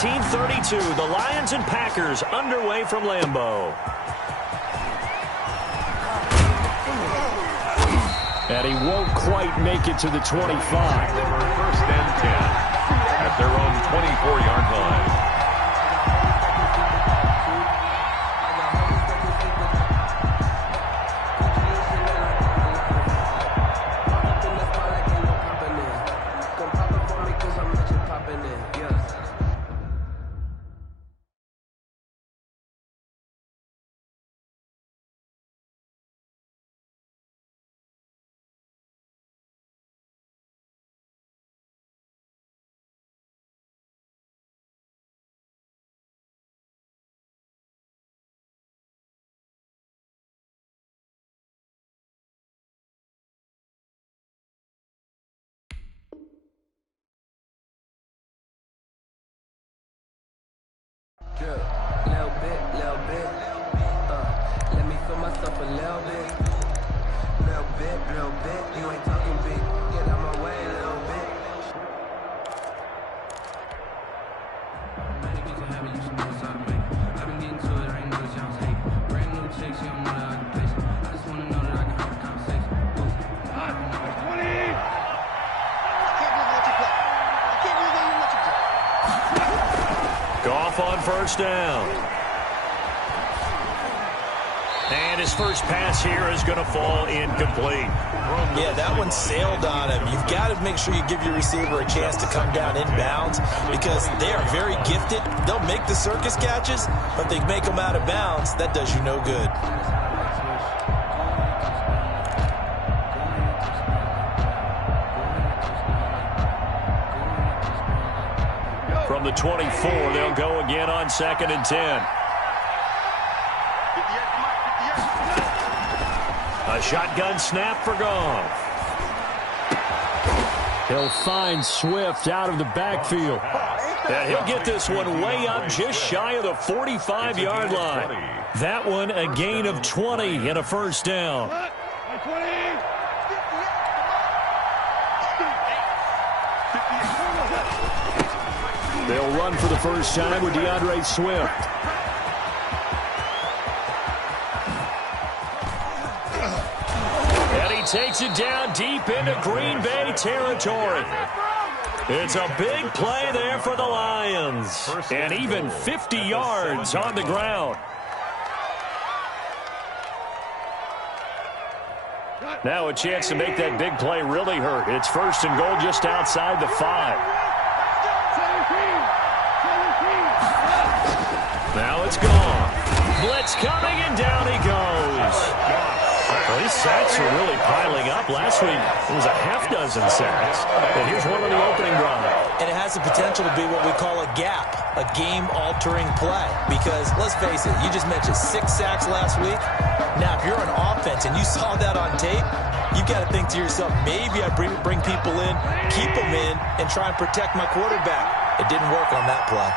19:32, the Lions and Packers underway from Lambeau. And he won't quite make it to the 25. First and 10 at their own 24-yard line. Little bit. Let me feel myself a little bit. Little bit. You ain't talking big. Get out my way a little bit. Many people have it, you should know what's out of me. I've been getting to it, I ain't know that y'all was hating. Brand new chicks, you don't know the occupation. I just wanna know that I can have a conversation. I can't believe that you play. I can't believe that you let you play. Goff on first down. And his first pass here is going to fall incomplete. Yeah, that one sailed on him. You've got to make sure you give your receiver a chance to come down inbounds because they are very gifted. They'll make the circus catches, but they make them out of bounds. That does you no good. From the 24, they'll go again on 2nd and 10. A shotgun snap for Goff. He'll find Swift out of the backfield. And he'll get this one way up just shy of the 45-yard line. That one a gain of 20 and a first down. They'll run for the first time with DeAndre Swift. And he takes it down deep into Green Bay territory. It's a big play there for the Lions. And even 50 yards on the ground. Now a chance to make that big play really hurt. It's 1st and goal just outside the 5. Now it's gone. Blitz coming, and down he goes. Well, these sacks are really piling up. Last week, it was a half dozen sacks. And here's one on the opening drive. And it has the potential to be what we call a gap, a game-altering play. Because, let's face it, you just mentioned 6 sacks last week. Now, if you're an offense and you saw that on tape, you've got to think to yourself, maybe I bring people in, keep them in, and try and protect my quarterback. It didn't work on that play.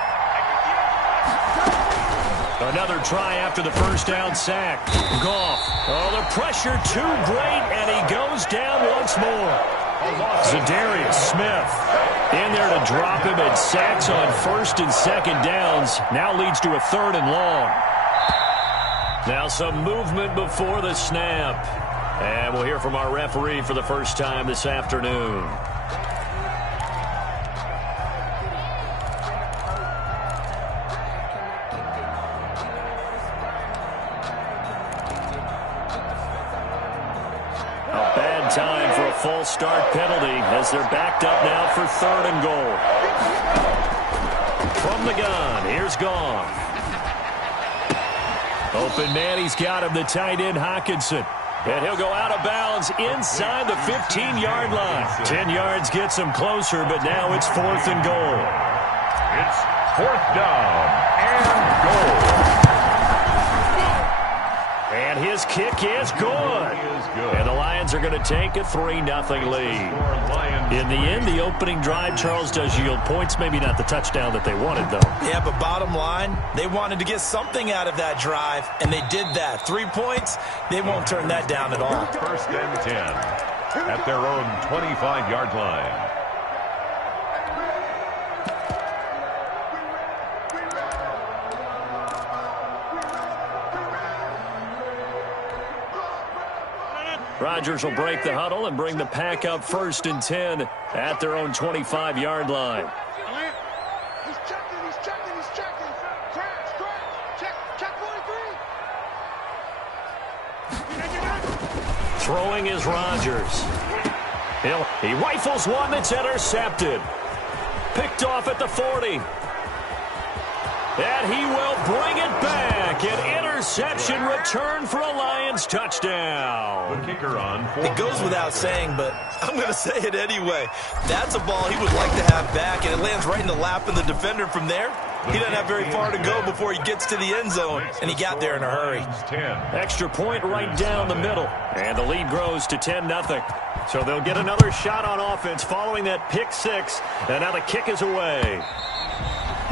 Another try after the first down sack. Goff. Oh, the pressure too great, and he goes down once more. Zadarius Smith in there to drop him, and sacks on 1st and 2nd downs. Now leads to a 3rd and long. Now some movement before the snap. And we'll hear from our referee for the first time this afternoon. Time for a false start penalty as they're backed up now for 3rd and goal. From the gun, here's Goff. Open man, he's got him, the tight end Hockenson. And he'll go out of bounds inside the 15-yard line. 10 yards gets him closer, but now it's 4th and goal. It's 4th down and goal. And his kick is good. And the Lions are going to take a 3-0 lead. In the end, the opening drive, Charles, does yield points. Maybe not the touchdown that they wanted, though. Yeah, but bottom line, they wanted to get something out of that drive, and they did that. 3 points, they won't turn that down at all. 1st and 10 at their own 25-yard line. Rodgers will break the huddle and bring the pack up 1st and 10 at their own 25-yard line. He's checking. Crash. Check 43. Throwing is Rodgers. He rifles one that's intercepted. Picked off at the 40. And he will bring it back. An interception return for a Lions touchdown. The kicker on. It goes without saying, but I'm going to say it anyway. That's a ball he would like to have back, and it lands right in the lap of the defender from there. He doesn't have very far to go before he gets to the end zone, and he got there in a hurry. Extra point right down the middle, and the lead grows to 10-0. So they'll get another shot on offense following that pick six, and now the kick is away.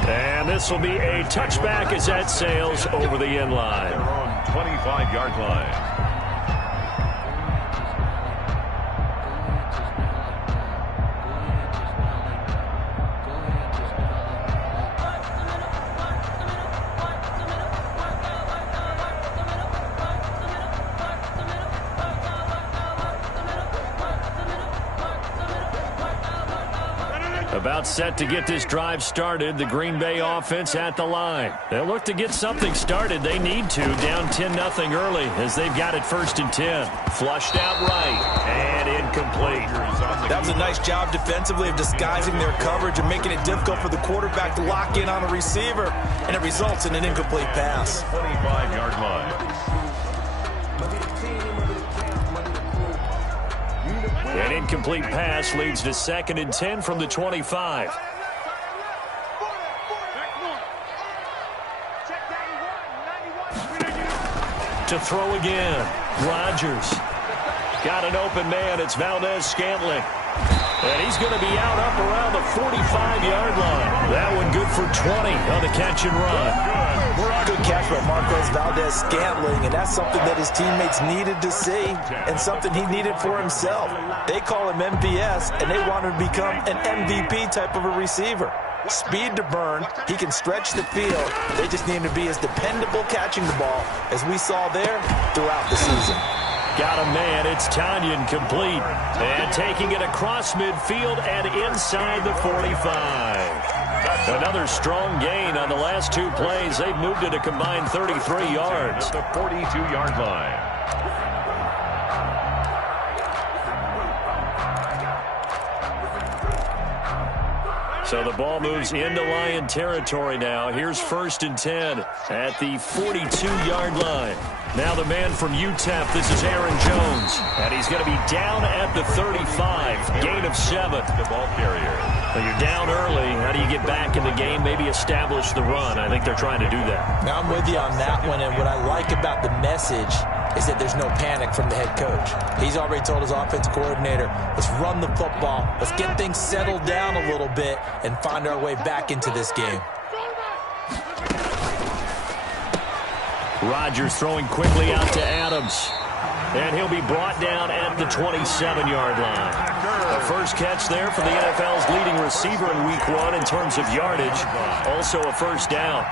And this will be a touchback as that sails over the end line. Their own 25-yard line. About set to get this drive started. The Green Bay offense at the line. They'll look to get something started. They need to. Down 10-0 early as they've got it 1st and 10. Flushed out right and incomplete. That was a nice job defensively of disguising their coverage and making it difficult for the quarterback to lock in on a receiver. And it results in an incomplete pass. 25-yard line. An incomplete pass leads to 2nd and 10 from the 25. To throw again. Rodgers. Got an open man. It's Valdez-Scantling. And he's going to be out up around the 45-yard line. That one good for 20 on the catch and run. Good catch by Marquez Valdez-Scantling, and that's something that his teammates needed to see and something he needed for himself. They call him MVS, and they want him to become an MVP type of a receiver. Speed to burn. He can stretch the field. They just need him to be as dependable catching the ball as we saw there throughout the season. Got a man. It's Tanyan complete. And taking it across midfield and inside the 45. Another strong gain on the last two plays. They've moved it a combined 33 yards. The 42-yard line. So the ball moves into Lion territory now. Here's 1st and 10 at the 42-yard line. Now the man from UTEP, this is Aaron Jones. And he's going to be down at the 35. Gain of 7. The ball carrier. Well, you're down early. How do you get back in the game? Maybe establish the run. I think they're trying to do that. Now I'm with you on that one, and what I like about the message is that there's no panic from the head coach. He's already told his offense coordinator, let's run the football, let's get things settled down a little bit and find our way back into this game. Rodgers throwing quickly out to Adams. And he'll be brought down at the 27-yard line. The first catch there for the NFL's leading receiver in Week 1 in terms of yardage. Also a first down.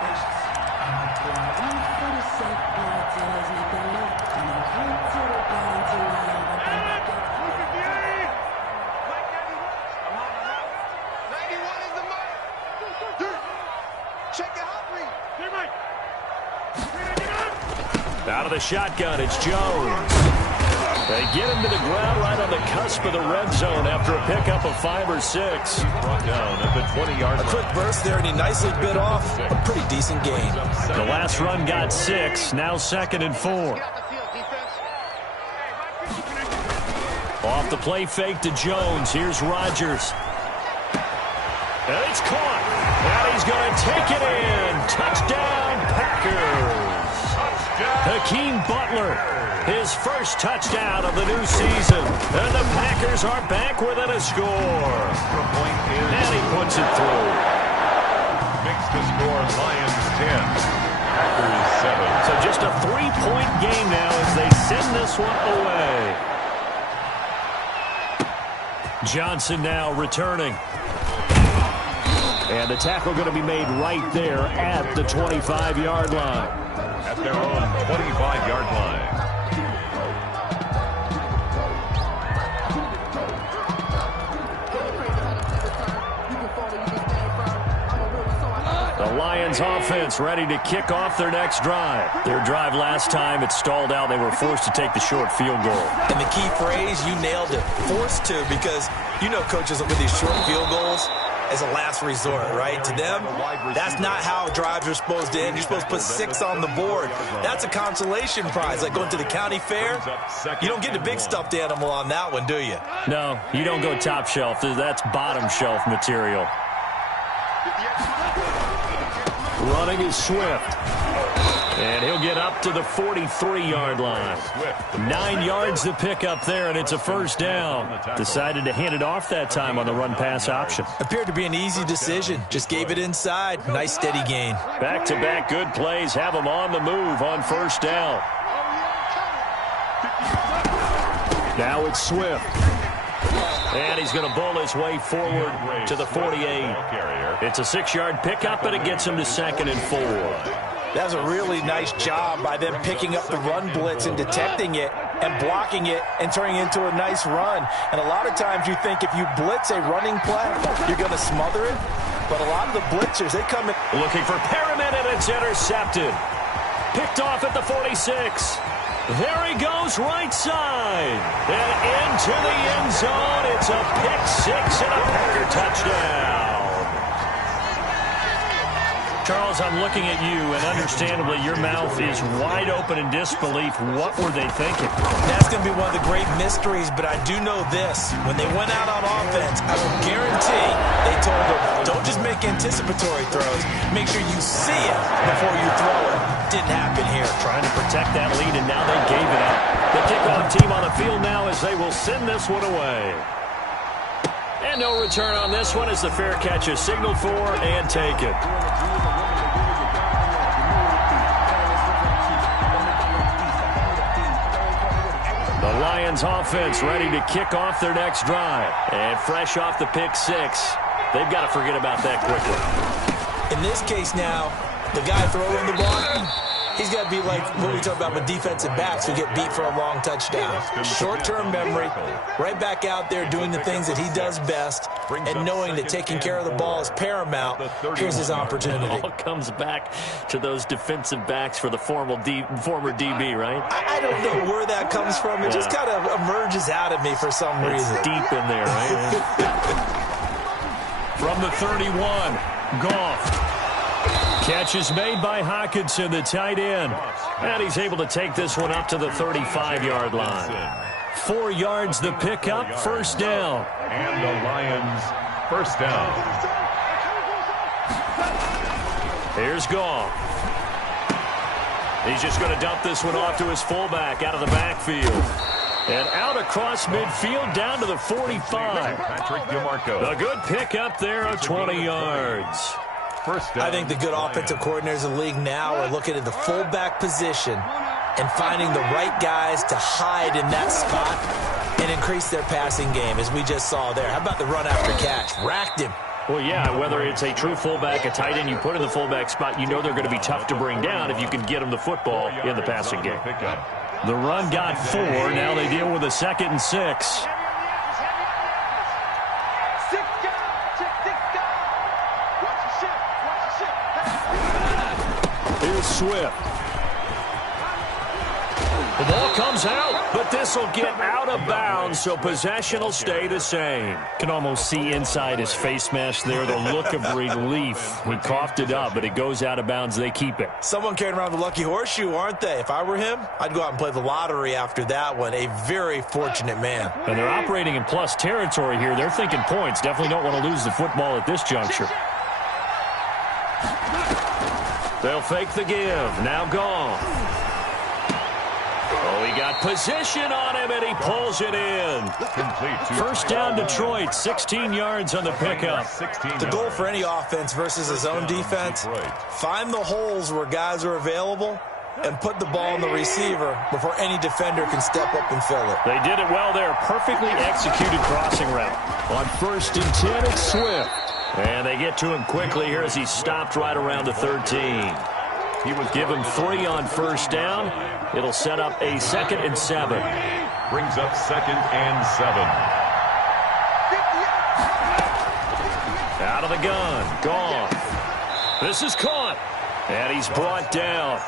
Out of the shotgun, it's Jones. They get him to the ground right on the cusp of the red zone after a pickup of 5 or 6. Brought down at the 20-yard line. A quick burst there, and he nicely bit off a pretty decent gain. The last run got 6, now 2nd and 4. Off the play fake to Jones. Here's Rodgers. And it's caught. And he's going to take it in. Touchdown, Packers. Hakeem Butler, his first touchdown of the new season. And the Packers are back within a score. And he puts it through. Makes the score Lions 10, Packers 7. So just a 3-point game now as they send this one away. Johnson now returning. And the tackle going to be made right there at the 25-yard line. At their own 25-yard line. Lions offense ready to kick off their next drive. Their drive last time, it stalled out. They were forced to take the short field goal. And the key phrase, you nailed it, forced to, because you know coaches look at these short field goals as a last resort, right? To them, that's not how drives are supposed to end. You're supposed to put 6 on the board. That's a consolation prize, like going to the county fair. You don't get the big stuffed animal on that one, do you? No, you don't go top shelf. That's bottom shelf material. Running is Swift. And he'll get up to the 43-yard line. 9 yards to pick up there, and it's a first down. Decided to hand it off that time on the run-pass option. Appeared to be an easy decision. Just gave it inside. Nice steady gain. Back-to-back good plays have him on the move on first down. Now it's Swift. And he's going to bowl his way forward to the 48. It's a 6-yard pickup, and it gets him to 2nd and 4. That was a really nice job by them picking up the run blitz and detecting it and blocking it and turning it into a nice run. And a lot of times you think if you blitz a running play, you're going to smother it. But a lot of the blitzers, they come in. Looking for Perriman, and it's intercepted. Picked off at the 46. There he goes, right side. And into the end zone. It's a pick 6 and a Packer touchdown. Charles, I'm looking at you, and understandably, your mouth is wide open in disbelief. What were they thinking? That's going to be one of the great mysteries, but I do know this. When they went out on offense, I will guarantee they told them, don't just make anticipatory throws. Make sure you see it before you throw it. Didn't happen here. Trying to protect that lead, and now they gave it up. The kickoff team on the field now as they will send this one away. And no return on this one as the fair catch is signaled for and taken. The Lions offense ready to kick off their next drive. And fresh off the pick 6, they've got to forget about that quickly. In this case now, the guy throwing the ball, he's got to be like what we talk about with defensive backs who get beat for a long touchdown. Short-term memory, right back out there doing the things that he does best, and knowing that taking care of the ball is paramount. Here's his opportunity. It all comes back to those defensive backs for the former DB, right? I don't know where that comes from. It just kind of emerges out of me for some reason. It's deep in there, right? From the 31, Goff. Catch is made by Hockenson, the tight end. And he's able to take this one up to the 35-yard line. 4 yards the pickup, first down. And the Lions first down. Here's Goff. He's just going to dump this one off to his fullback out of the backfield. And out across midfield down to the 45. Patrick DeMarco. A good pickup there of 20 yards. I think the good offensive coordinators in the league now are looking at the fullback position and finding the right guys to hide in that spot and increase their passing game, as we just saw there. How about the run after catch? Racked him. Well, yeah, whether it's a true fullback, a tight end you put in the fullback spot, you know they're going to be tough to bring down if you can get them the football in the passing game. The run got 4. Now they deal with a 2nd and 6. Here's Swift. The ball comes out, but this will get out of bounds, so possession will stay the same. Can almost see inside his face mask there, the look of relief. He coughed it up, but it goes out of bounds. They keep it. Someone carrying around the lucky horseshoe, aren't they? If I were him, I'd go out and play the lottery after that one. A very fortunate man. And they're operating in plus territory here. They're thinking points. Definitely don't want to lose the football at this juncture. They'll fake the give. Now gone. Oh, he got position on him, and he pulls it in. First down, Detroit. 16 yards on the pickup. The goal for any offense versus his own defense, find the holes where guys are available and put the ball in the receiver before any defender can step up and fill it. They did it well there. Perfectly executed crossing route. On 1st and 10, it's Swift. And they get to him quickly here as he stopped right around the 13. Give him 3 on first down. It'll set up a 2nd and 7. Brings up 2nd and 7. Out of the gun. Goff. This is caught. And he's brought down.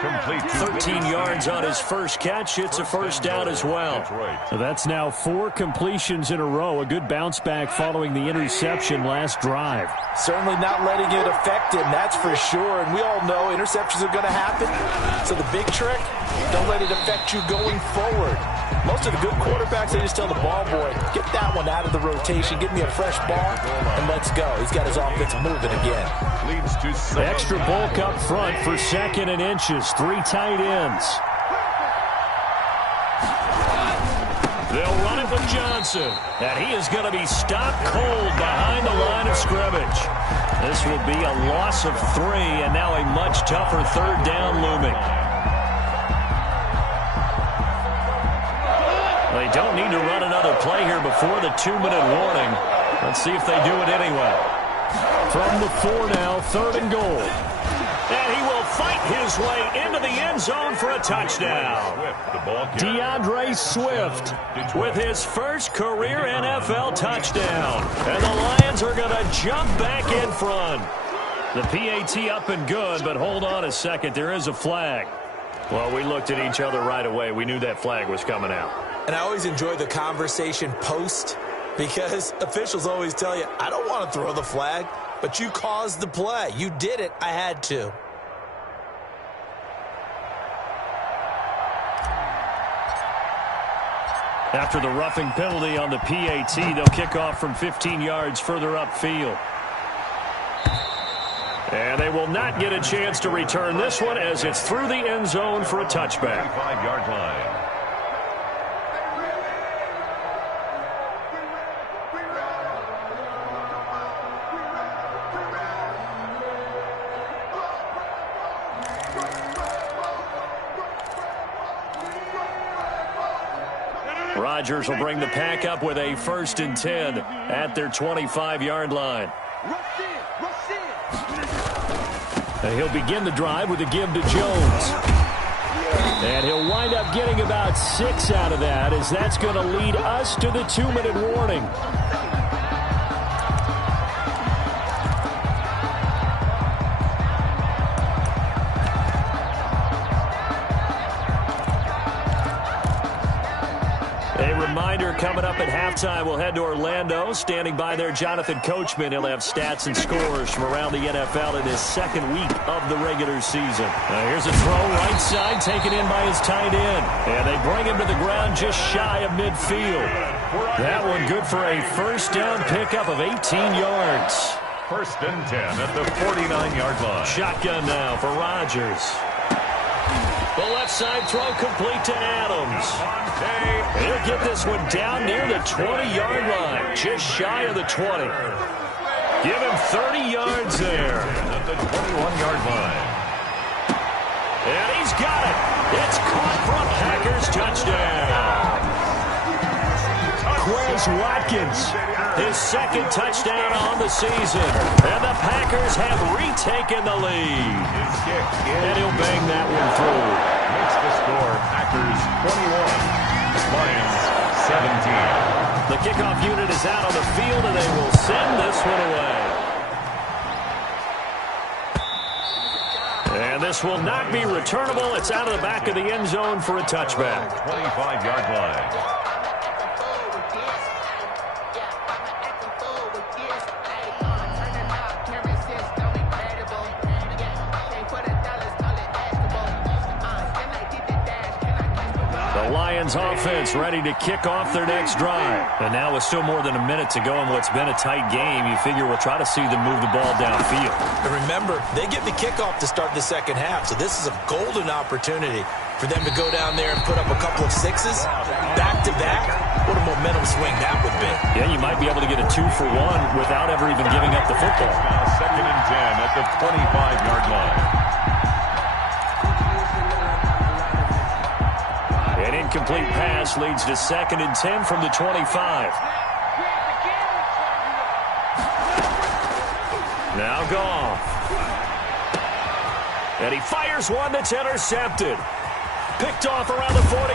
Complete 13 yards on his first catch. It's a first down as well. So that's now 4 completions in a row. A good bounce back following the interception last drive. Certainly not letting it affect him, that's for sure. And we all know interceptions are going to happen. So the big trick, don't let it affect you going forward. Most of the good quarterbacks, they just tell the ball boy, get that one out of the rotation, give me a fresh ball, and let's go. He's got his offense moving again. leads to 7. Extra bulk up front for 2nd and inches. 3 tight ends. They'll run it with Johnson. And he is going to be stopped cold behind the line of scrimmage. This will be a loss of 3, and now a much tougher 3rd down looming. They don't need to run another play here before the 2-minute warning. Let's see if they do it anyway. From the 4 now, 3rd and goal. And he will fight his way into the end zone for a touchdown. DeAndre Swift With his first career NFL touchdown. And the Lions are going to jump back in front. The PAT up and good, but hold on a second. There is a flag. Well, we looked at each other right away. We knew that flag was coming out. And I always enjoy the conversation post because officials always tell you, I don't want to throw the flag, but you caused the play. You did it. I had to. After the roughing penalty on the PAT, they'll kick off from 15 yards further upfield. And they will not get a chance to return this one as it's through the end zone for a touchback. 5-yard line. Rodgers will bring the pack up with a 1st and 10 at their 25-yard line. And he'll begin the drive with a give to Jones. And he'll wind up getting about 6 out of that, as that's going to lead us to the 2-minute warning. Coming up at halftime, we'll head to Orlando. Standing by there, Jonathan Coachman. He'll have stats and scores from around the NFL in his 2nd week of the regular season. Here's a throw right side, taken in by his tight end. And they bring him to the ground just shy of midfield. That one good for a 1st down pickup of 18 yards. 1st and 10 at the 49-yard line. Shotgun now for Rodgers. The left side throw complete to Adams. He'll get this one down near the 20-yard line, just shy of the 20. Give him 30 yards there. At the 21-yard line. And he's got it. It's caught for a Packers touchdown. Quez Watkins, his 2nd touchdown on the season. And the Packers have retaken the lead. And he'll bang that one through. Makes the score Packers 21. Lions 17. The kickoff unit is out on the field, and they will send this one away. And this will not be returnable. It's out of the back of the end zone for a touchback. 25-yard line. Lions offense ready to kick off their next drive. And now with still more than a minute to go in what's been a tight game, you figure we'll try to see them move the ball downfield. And remember, they get the kickoff to start the 2nd half, so this is a golden opportunity for them to go down there and put up a couple of 6s back-to-back. What a momentum swing that would be. Yeah, you might be able to get a 2-for-1 without ever even giving up the football. Now 2nd and 10 at the 25-yard line. An incomplete pass leads to 2nd and 10 from the 25. Now Goff. And he fires one that's intercepted. Picked off around the 41.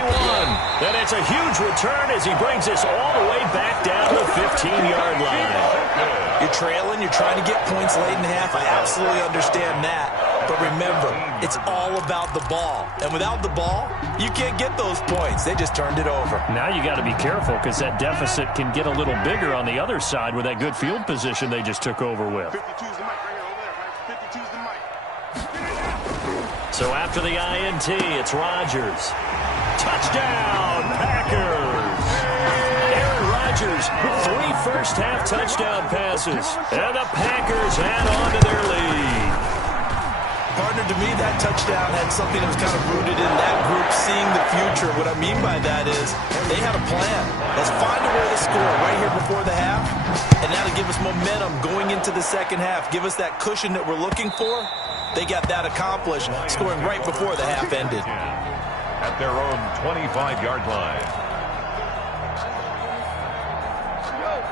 And it's a huge return as he brings us all the way back down to the 15-yard line. You're trailing. You're trying to get points late in the half. I absolutely understand that. But remember, it's all about the ball. And without the ball, you can't get those points. They just turned it over. Now you got to be careful because that deficit can get a little bigger on the other side with that good field position they just took over with. 52's the mic right here over there, right? 52's the mic. So after the INT, it's Rodgers. Touchdown, Packers! Aaron Rodgers, 3 first-half touchdown passes. And the Packers add on to their lead. Partner, to me, that touchdown had something that was kind of rooted in that group seeing the future. What I mean by that is they had a plan. Let's find a way to score right here before the half, and that'll give us momentum going into the second half, give us that cushion that we're looking for. They got that accomplished, scoring right before the half ended. At their own 25-yard line.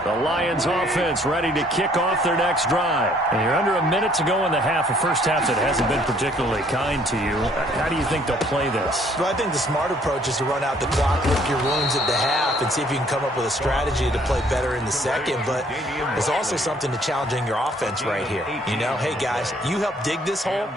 The Lions offense ready to kick off their next drive. And you're under a minute to go in the half, a first half that hasn't been particularly kind to you. How do you think they'll play this? Well, I think the smart approach is to run out the clock, lick your wounds at the half, and see if you can come up with a strategy to play better in the second. But there's also something to challenging your offense right here. You know, hey, guys, you help dig this hole.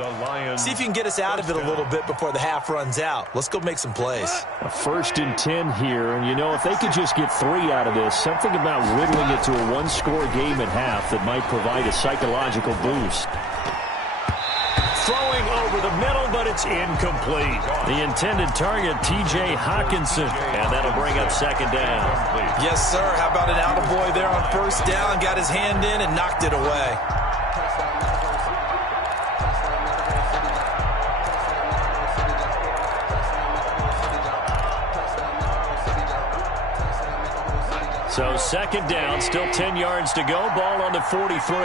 See if you can get us out of it a little bit before the half runs out. Let's go make some plays. A 1st and 10 here. And, you know, if they could just get 3 out of this, something about whittling it to a 1-score game at half that might provide a psychological boost. Throwing over the middle, but it's incomplete. The intended target, T.J. Hawkinson, and that'll bring up 2nd down. Yes, sir. How about an attaboy there on 1st down? Got his hand in and knocked it away. So 2nd down, still 10 yards to go. Ball on the 43.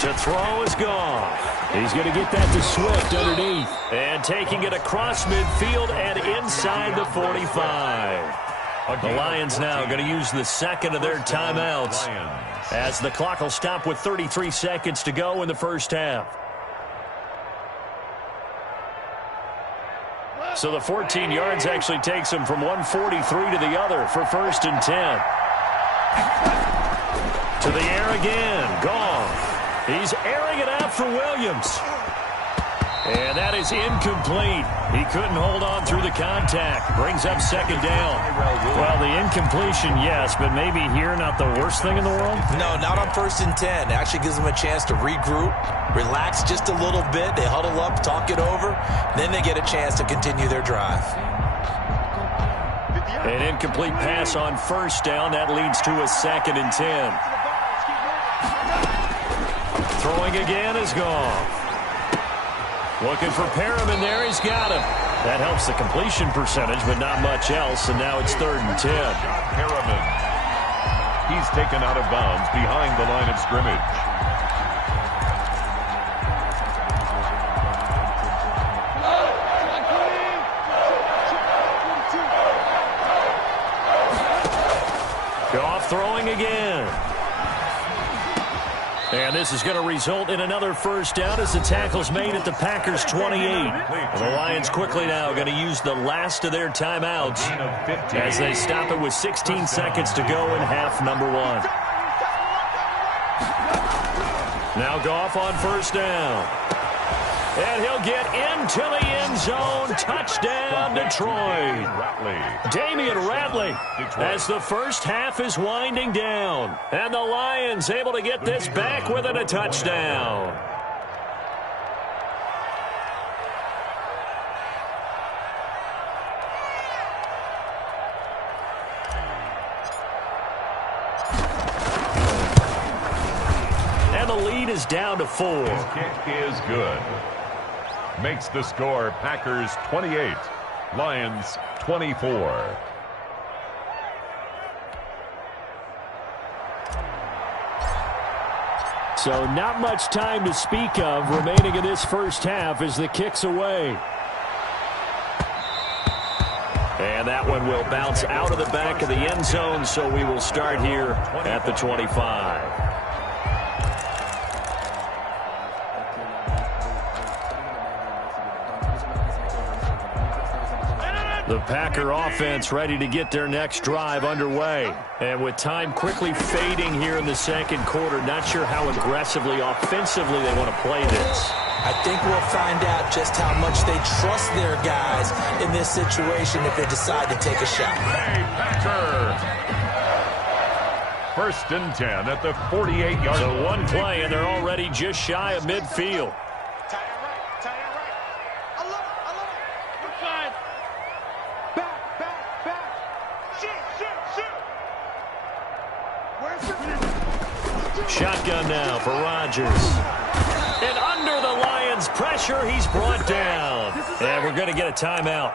To throw is Goff. He's going to get that to Swift underneath. And taking it across midfield and inside the 45. The Lions now going to use the 2nd of their timeouts as the clock will stop with 33 seconds to go in the first half. So the 14 yards actually takes him from 143 to the other for 1st and 10. To the air again. Goff. He's airing it out for Williams. And that is incomplete. He couldn't hold on through the contact. Brings up 2nd down. Well, the incompletion, yes, but maybe here not the worst thing in the world? No, not on 1st and 10. It actually gives them a chance to regroup, relax just a little bit. They huddle up, talk it over. Then they get a chance to continue their drive. An incomplete pass on 1st down. That leads to a 2nd and 10. Throwing again is Goff. Looking for Perriman there. He's got him. That helps the completion percentage, but not much else. And now it's 3rd and 10. Perriman. He's taken out of bounds behind the line of scrimmage. Goff throwing again. And this is going to result in another 1st down as the tackle's made at the Packers' 28. The Lions quickly now going to use the last of their timeouts as they stop it with 16 seconds to go in half number 1. Now Goff on 1st down. And he'll get into the end zone. Touchdown, Detroit. Damian Ratley as the first half is winding down. And the Lions able to get this back within a touchdown. And the lead is down to 4. His kick is good. Makes the score Packers 28, Lions 24. So not much time to speak of remaining in this first half as the kick's away. And that one will bounce out of the back of the end zone, so we will start here at the 25. The Packer offense ready to get their next drive underway. And with time quickly fading here in the second quarter, not sure how aggressively, offensively they want to play this. I think we'll find out just how much they trust their guys in this situation if they decide to take a shot. Hey, Packer! 1st and 10 at the 48-yard line. So one play, and they're already just shy of midfield. Shotgun now for Rodgers. And under the Lions' pressure, he's brought down. And we're going to get a timeout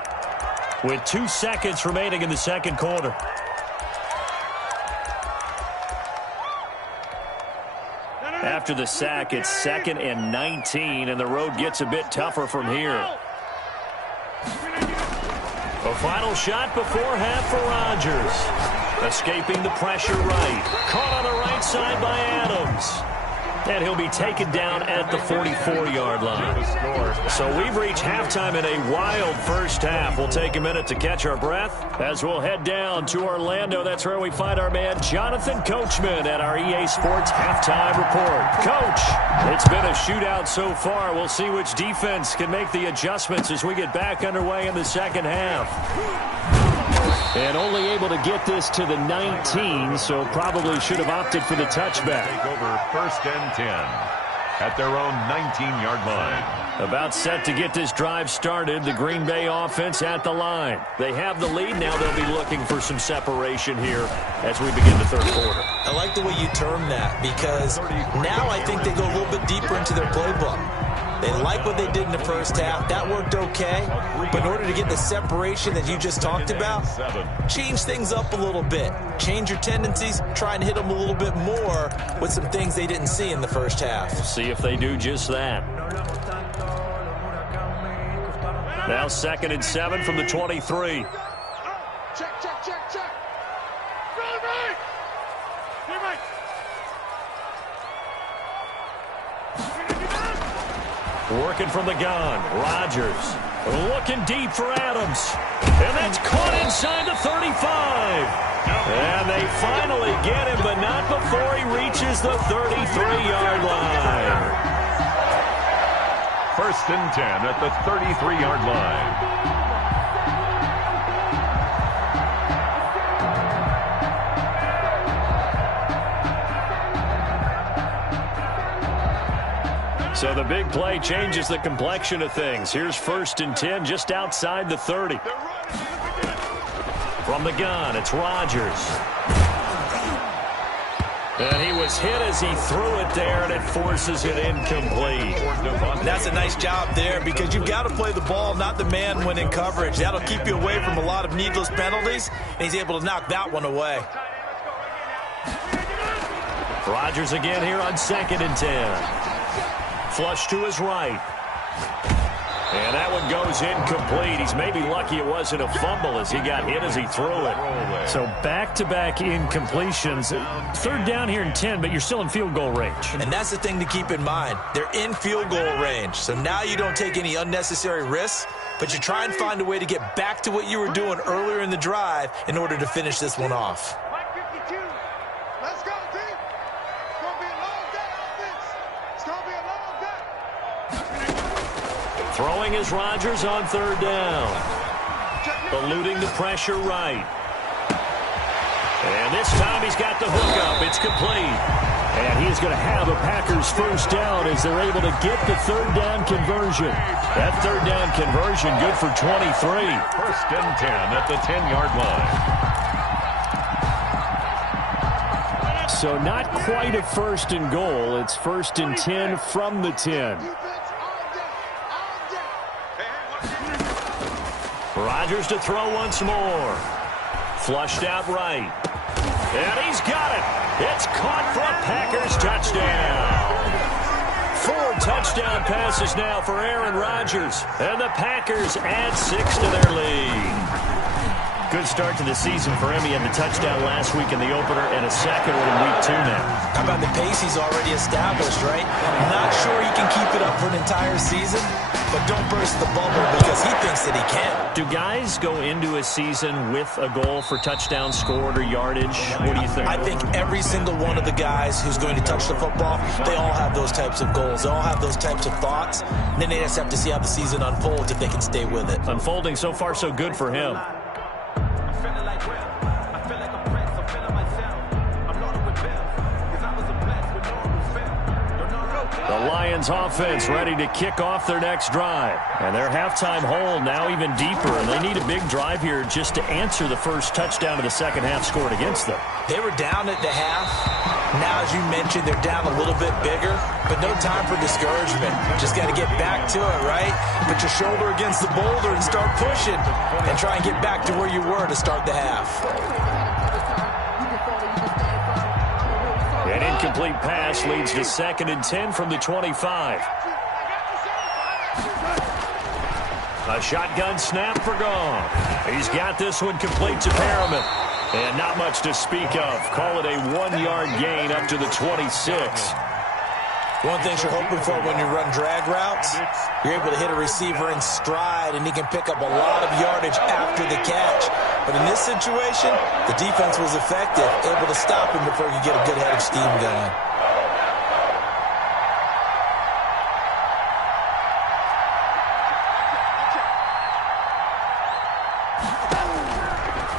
with 2 seconds remaining in the second quarter. After the sack, it's 2nd and 19, and the road gets a bit tougher from here. A final shot before half for Rodgers. Escaping the pressure right. Caught on the right side by Adams. And he'll be taken down at the 44-yard line. So we've reached halftime in a wild first half. We'll take a minute to catch our breath as we'll head down to Orlando. That's where we find our man Jonathan Coachman at our EA Sports Halftime Report. Coach, it's been a shootout so far. We'll see which defense can make the adjustments as we get back underway in the second half. And only able to get this to the 19, so probably should have opted for the touchback. Take over 1st and 10 at their own 19-yard line. About set to get this drive started. The Green Bay offense at the line. They have the lead. Now they'll be looking for some separation here as we begin the third quarter. I like the way you term that because now I think they go a little bit deeper into their playbook. They like what they did in the first half. That worked okay. But in order to get the separation that you just talked about, change things up a little bit. Change your tendencies. Try and hit them a little bit more with some things they didn't see in the first half. See if they do just that. Now 2nd and 7 from the 23. Check. Working from the gun. Rodgers looking deep for Adams. And that's caught inside the 35. And they finally get him, but not before he reaches the 33-yard line. 1st and 10 at the 33-yard line. So the big play changes the complexion of things. Here's 1st and 10 just outside the 30. From the gun, it's Rodgers. And he was hit as he threw it there, and it forces it incomplete. That's a nice job there because you've got to play the ball, not the man when in coverage. That'll keep you away from a lot of needless penalties, and he's able to knock that one away. Rodgers again here on 2nd and 10. Flush to his right. And that one goes incomplete. He's maybe lucky it wasn't a fumble as he got hit as he threw it. So back-to-back incompletions. 3rd down here in 10, but you're still in field goal range. And that's the thing to keep in mind. They're in field goal range. So now you don't take any unnecessary risks, but you try and find a way to get back to what you were doing earlier in the drive in order to finish this one off. Let's go, team. It's going to be a long day, offense. It's going to be a long day. Throwing is Rodgers on 3rd down. Eluding the pressure right. And this time he's got the hook up. It's complete. And he's going to have a Packers 1st down as they're able to get the 3rd down conversion. That 3rd down conversion good for 23. 1st and 10 at the 10-yard line. So not quite a 1st and goal. It's 1st and 10 from the 10. Rodgers to throw once more. Flushed out right. And he's got it. It's caught for a Packers touchdown. 4 touchdown passes now for Aaron Rodgers. And the Packers add 6 to their lead. Good start to the season for him. He had the touchdown last week in the opener and a second one in week 2 now. How about the pace he's already established, right? Not sure he can keep it up for an entire season, but don't burst the bubble because he thinks that he can. Do guys go into a season with a goal for touchdowns scored or yardage? What do you think? I think every single one of the guys who's going to touch the football, they all have those types of goals. They all have those types of thoughts. And then they just have to see how the season unfolds if they can stay with it. Unfolding so far so good for him. The Lions offense ready to kick off their next drive. And their halftime hole now even deeper. And they need a big drive here just to answer the first touchdown of the second half scored against them. They were down at the half. Now, as you mentioned, they're down a little bit bigger. But no time for discouragement. Just got to get back to it, right? Put your shoulder against the boulder and start pushing. And try and get back to where you were to start the half. An incomplete pass leads to 2nd and 10 from the 25. A shotgun snap for Goff. He's got this one complete to Perriman. And not much to speak of. Call it a 1-yard gain up to the 26. One thing you're hoping for when you run drag routes, you're able to hit a receiver in stride, and he can pick up a lot of yardage after the catch. But in this situation, the defense was effective, able to stop him before he could get a good head of steam going.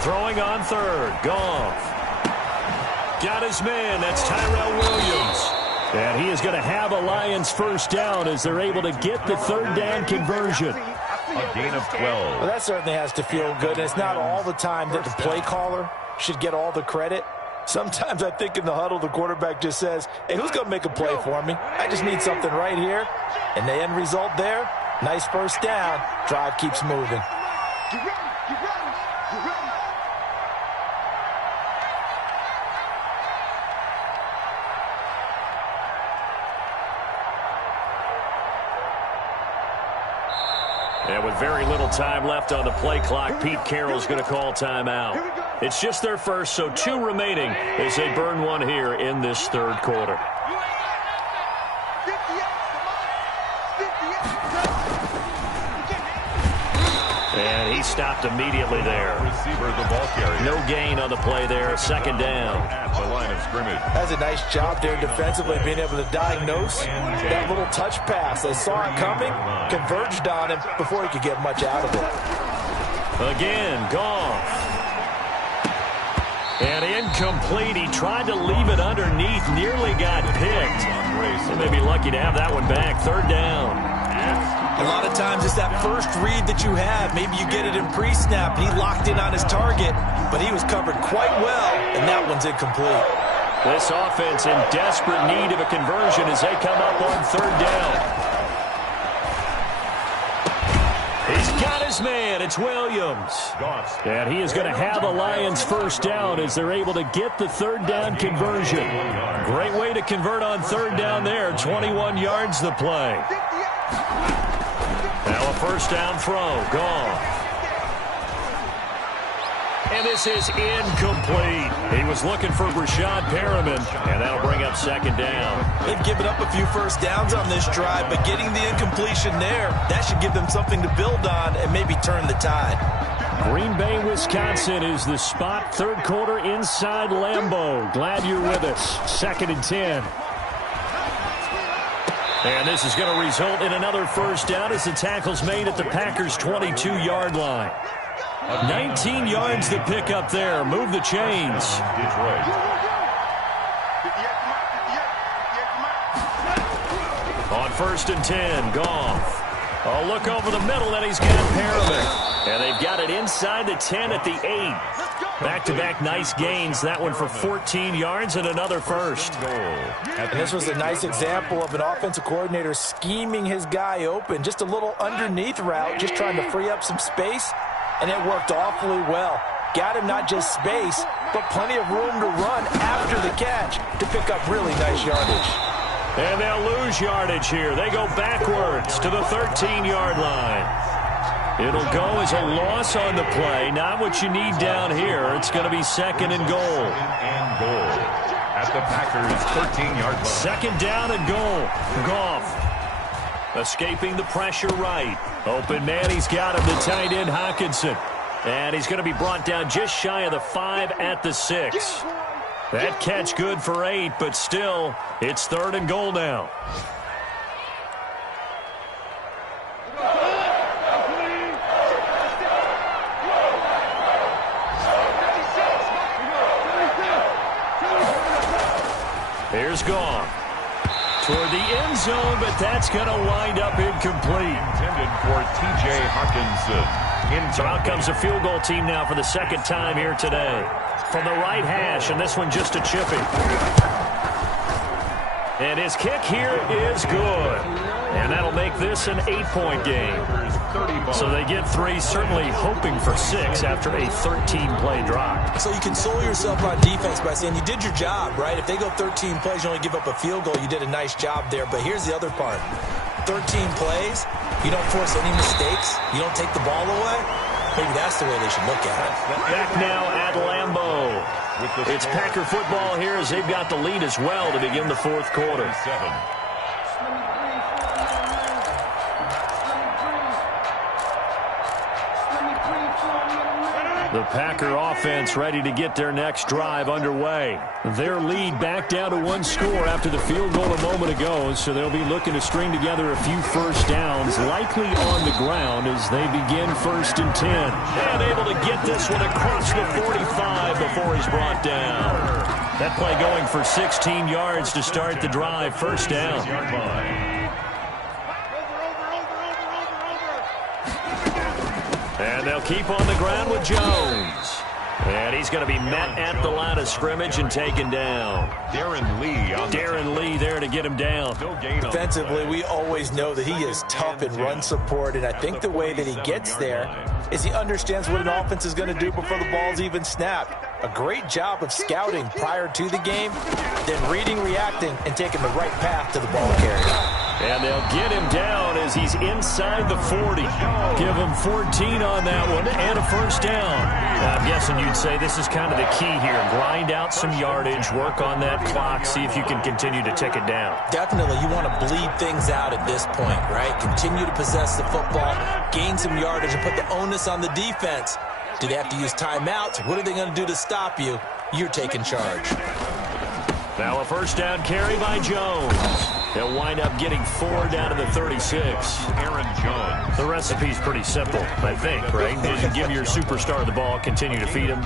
Throwing on third, Goff. Got his man, that's Tyrell Williams. And he is going to have a Lions first down as they're able to get the third down conversion. A gain of 12. Well, that certainly has to feel good. And it's not all the time that the play caller should get all the credit. Sometimes I think in the huddle, the quarterback just says, hey, who's going to make a play for me? I just need something right here. And the end result there, nice first down. Drive keeps moving. And with very little time left on the play clock, Pete Carroll's going to call timeout. It's just their first, so 2 remaining as they burn one here in this third quarter. And he stopped immediately there. Receiver, the ball carrier. No gain on the play there. 2nd down. At the line of scrimmage. That's a nice job there defensively, being able to diagnose that little touch pass. They saw it coming, converged on him before he could get much out of it. Again, Goff. And incomplete. He tried to leave it underneath, nearly got picked. He may be lucky to have that one back. 3rd down. A lot of times it's that first read that you have. Maybe you get it in pre-snap. He locked in on his target, but he was covered quite well, and that one's incomplete. This offense in desperate need of a conversion as they come up on 3rd down. He's got his man. It's Williams. And he is going to have a Lions first down as they're able to get the 3rd down conversion. Great way to convert on 3rd down there. 21 yards the play. Now a first down throw. Gone. And this is incomplete. He was looking for Rashad Perriman, and that'll bring up 2nd down. They've given up a few first downs on this drive, but getting the incompletion there, that should give them something to build on and maybe turn the tide. Green Bay, Wisconsin is the spot. 3rd quarter inside Lambeau. Glad you're with us. 2nd and 10. And this is going to result in another first down as the tackle's made at the Packers' 22-yard line. 19 yards to pick up there. Move the chains. Detroit. On 1st and 10, Goff. A look over the middle, and he's got Perriman. And they've got it inside the 10 at the 8. Back-to-back nice gains. That one for 14 yards and another first. And this was a nice example of an offensive coordinator scheming his guy open. Just a little underneath route, just trying to free up some space. And it worked awfully well. Got him not just space, but plenty of room to run after the catch to pick up really nice yardage. And they'll lose yardage here. They go backwards to the 13-yard line. It'll go as a loss on the play. Not what you need down here. It's going to be 2nd and goal. And goal at the Packers' 13-yard line. 2nd down and goal. Goff. Escaping the pressure right. Open man, he's got him, the tight end Hawkinson. And he's going to be brought down just shy of the 5 at the 6. That catch good for 8, but still, it's 3rd and goal now. Here's Goff. Toward the end zone, but that's going to wind up incomplete. Intended for T.J. Hawkinson. So out comes a field goal team now for the 2nd time here today. From the right hash, and this one just a chippy. And his kick here is good. And that'll make this an 8-point game. So they get 3, certainly hoping for 6 after a 13-play drive. So you console yourself on defense by saying you did your job, right? If they go 13 plays, you only give up a field goal, you did a nice job there. But here's the other part. 13 plays, you don't force any mistakes, you don't take the ball away. Maybe that's the way they should look at it. Back now at Lambeau. It's Packer football here as they've got the lead as well to begin the 4th quarter. The Packer offense ready to get their next drive underway. Their lead back down to 1 score after the field goal a moment ago, so they'll be looking to string together a few first downs, likely on the ground as they begin 1st and 10. And able to get this one across the 45 before he's brought down. That play going for 16 yards to start the drive, 1st down. And they'll keep on the ground with Jones. And he's going to be met at the line of scrimmage and taken down. Darren Lee there to get him down. Defensively, we always know that he is tough in run support, and I think the way that he gets there is he understands what an offense is going to do before the ball's even snapped. A great job of scouting prior to the game, then reading, reacting, and taking the right path to the ball carrier. And they'll get him down as he's inside the 40. Give him 14 on that one and a 1st down. I'm guessing you'd say this is kind of the key here. Grind out some yardage, work on that clock, see if you can continue to tick it down. Definitely. You want to bleed things out at this point, right? Continue to possess the football, gain some yardage, and put the onus on the defense. Do they have to use timeouts? What are they going to do to stop you? You're taking charge. Now a 1st down carry by Jones. They'll wind up getting 4 down to the 36. Aaron Jones. The recipe's pretty simple, I think, right? You give your superstar the ball, continue to feed him.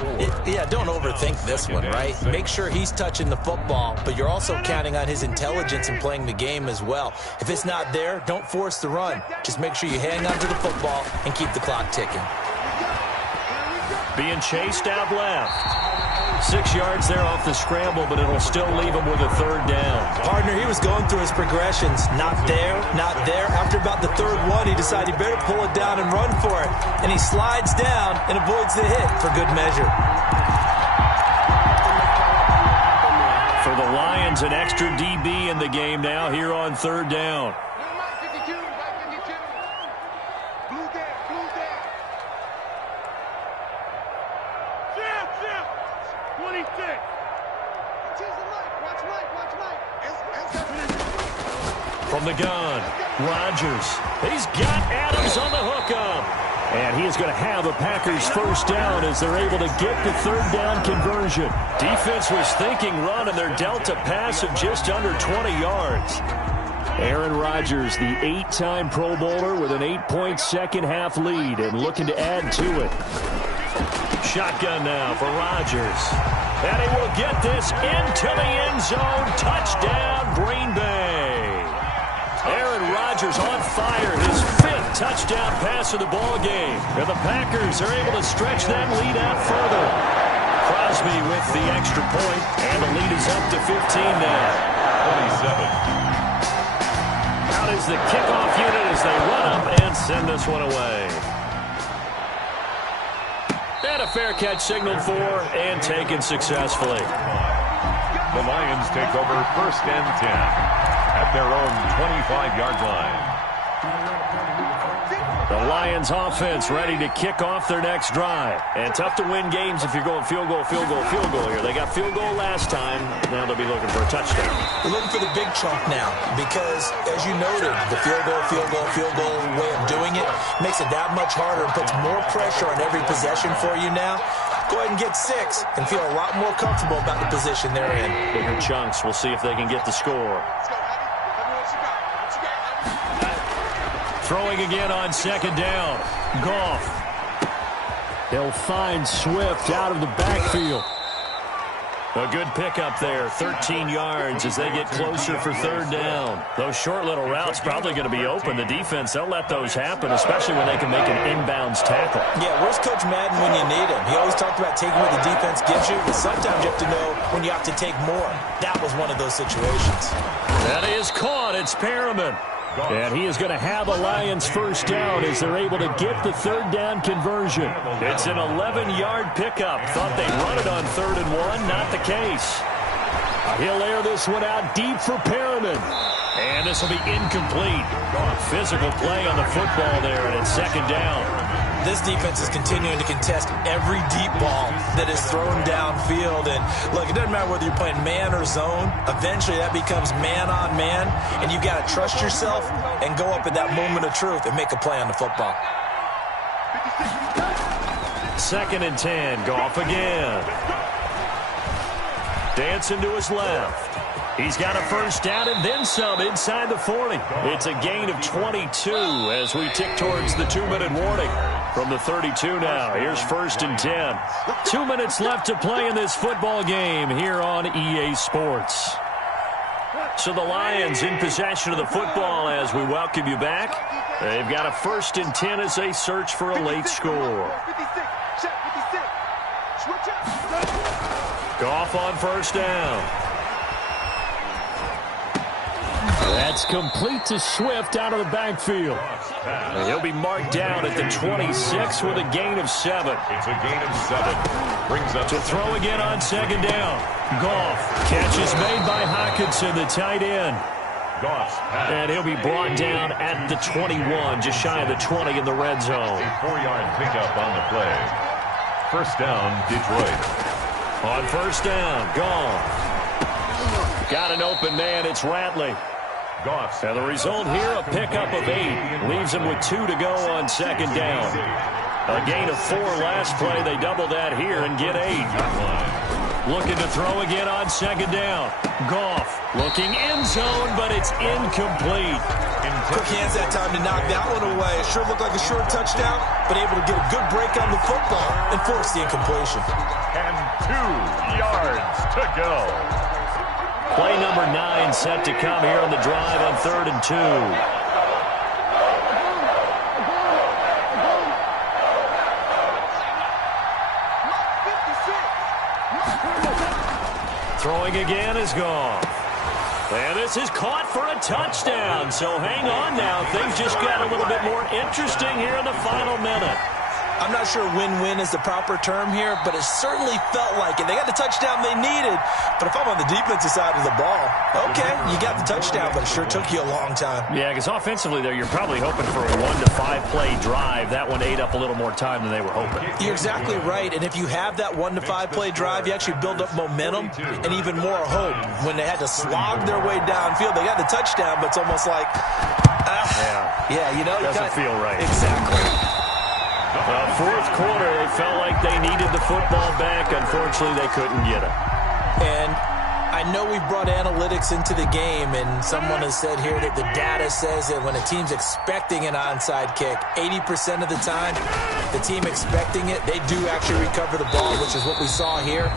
Yeah, don't overthink this one, right? Make sure he's touching the football, but you're also counting on his intelligence in playing the game as well. If it's not there, don't force the run. Just make sure you hang on to the football and keep the clock ticking. Being chased out left. 6 yards there off the scramble, but it'll still leave him with a 3rd down. Partner, he was going through his progressions. Not there, not there. After about the 3rd one, he decided he better pull it down and run for it. And he slides down and avoids the hit for good measure. For the Lions, an extra DB in the game now here on 3rd down. From the gun, Rodgers. He's got Adams on the hookup. And he is going to have a Packers 1st down as they're able to get the 3rd down conversion. Defense was thinking run, and they're dealt a pass of just under 20 yards. Aaron Rodgers, the 8-time Pro Bowler with an 8-point second-half lead and looking to add to it. Shotgun now for Rodgers. And he will get this into the end zone. Touchdown, Green Bay. Aaron Rodgers on fire, his 5th touchdown pass of the ball game. And the Packers are able to stretch that lead out further. Crosby with the extra point, and the lead is up to 15 now. 27. Out is the kickoff unit as they run up and send this one away. And a fair catch signaled for and taken successfully. The Lions take over 1st and 10 at their own 25-yard line. The Lions offense ready to kick off their next drive. And tough to win games if you're going field goal, field goal, field goal here. They got field goal last time. Now they'll be looking for a touchdown. They're looking for the big chunk now because, as you noted, the field goal way of doing it makes it that much harder and puts more pressure on every possession for you now. Go ahead and get 6 and feel a lot more comfortable about the position they're in. Bigger chunks. We'll see if they can get the score. Throwing again on second down. Goff. He'll find Swift out of the backfield. A good pickup there, 13 yards as they get closer for third down. Those short little routes probably going to be open. The defense, they'll let those happen, especially when they can make an inbounds tackle. Yeah, where's Coach Madden when you need him? He always talked about taking what the defense gives you, but sometimes you have to know when you have to take more. That was one of those situations. That is caught. It's Perriman. And he is going to have a Lions first down as they're able to get the third down conversion. It's an 11-yard pickup. Thought they'd run it on 3rd and 1. Not the case. He'll air this one out deep for Perriman. And this will be incomplete. Physical play on the football there, and it's second down. This defense is continuing to contest every deep ball that is thrown downfield. And, look, it doesn't matter whether you're playing man or zone. Eventually, that becomes man-on-man, and you've got to trust yourself and go up at that moment of truth and make a play on the football. 2nd and 10. Goff again. Dancing to his left. He's got a first down and then some inside the 40. It's a gain of 22 as we tick towards the 2-minute warning. From the 32 now, here's 1st and 10. 2 minutes left to play in this football game here on EA Sports. So the Lions in possession of the football as we welcome you back. They've got a 1st and 10 as they search for a late score. Goff on first down. That's complete to Swift out of the backfield. And he'll be marked down at the 26 with a gain of 7. It's a gain of 7. Brings up to throw again on second down. Goff. Catch is made by Hockenson, the tight end. Goff. And he'll be brought down at the 21, just shy of the 20 in the red zone. A 4-yard pickup on the play. First down, Detroit. On first down, Goff. Got an open man, it's Ratley. Goff. And the result here, a pickup of 8. Leaves him with 2 to go on second down. A gain of 4 last play. They double that here and get 8. Looking to throw again on second down. Goff looking end zone, but it's incomplete. Quick hands that time to knock that one away. It sure looked like a short touchdown, but able to get a good break on the football and force the incompletion. And 2 yards to go. Play number 9 set to come here on the drive on 3rd and 2. Throwing again is Goff. And this is caught for a touchdown. So hang on now. Things just got a little bit more interesting here in the final minute. I'm not sure win-win is the proper term here, but it certainly felt like it. They got the touchdown they needed, but if I'm on the defensive side of the ball, okay, you got the touchdown, but it sure took you a long time. Yeah, because offensively, though, you're probably hoping for a 1 to 5 play drive. That one ate up a little more time than they were hoping. You're exactly right, and if you have that 1 to 5 play drive, you actually build up momentum and even more hope. When they had to slog their way downfield, they got the touchdown, but it's almost like, yeah, you know, doesn't feel right. Exactly. Fourth quarter, they felt like they needed the football back. Unfortunately, they couldn't get it. And I know we brought analytics into the game, and someone has said here that the data says that when a team's expecting an onside kick, 80% of the time, the team expecting it, they do actually recover the ball, which is what we saw here.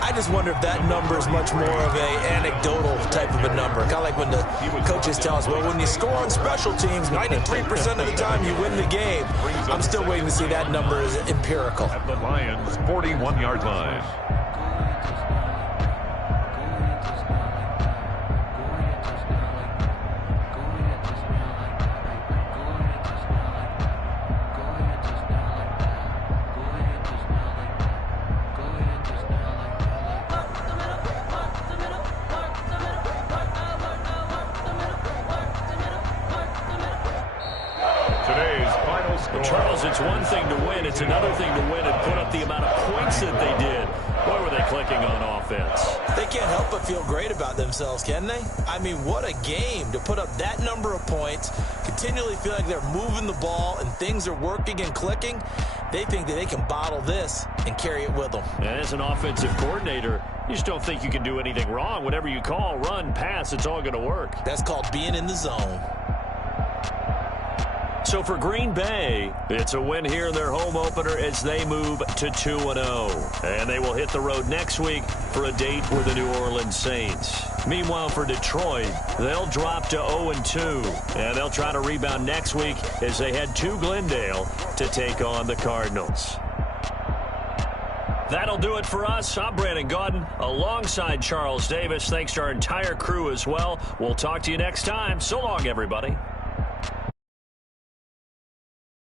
I just wonder if that number is much more of a anecdotal type of a number. Kind of like when the coaches tell us, well, when you score on special teams, 93% of the time you win the game. I'm still waiting to see that number is empirical. At the Lions' 41-yard line. it's one thing to win. It's another thing to win and put up the amount of points that they did. Boy, were they clicking on offense. They can't help but feel great about themselves, can they? I mean, what a game to put up that number of points, continually feel like they're moving the ball and things are working and clicking. They think that they can bottle this and carry it with them. And as an offensive coordinator, you just don't think you can do anything wrong. Whatever you call, run, pass, it's all going to work. That's called being in the zone. So for Green Bay, it's a win here in their home opener as they move to 2-0. And they will hit the road next week for a date with the New Orleans Saints. Meanwhile, for Detroit, they'll drop to 0-2. And they'll try to rebound next week as they head to Glendale to take on the Cardinals. That'll do it for us. I'm Brandon Gaudin alongside Charles Davis. Thanks to our entire crew as well. We'll talk to you next time. So long, everybody.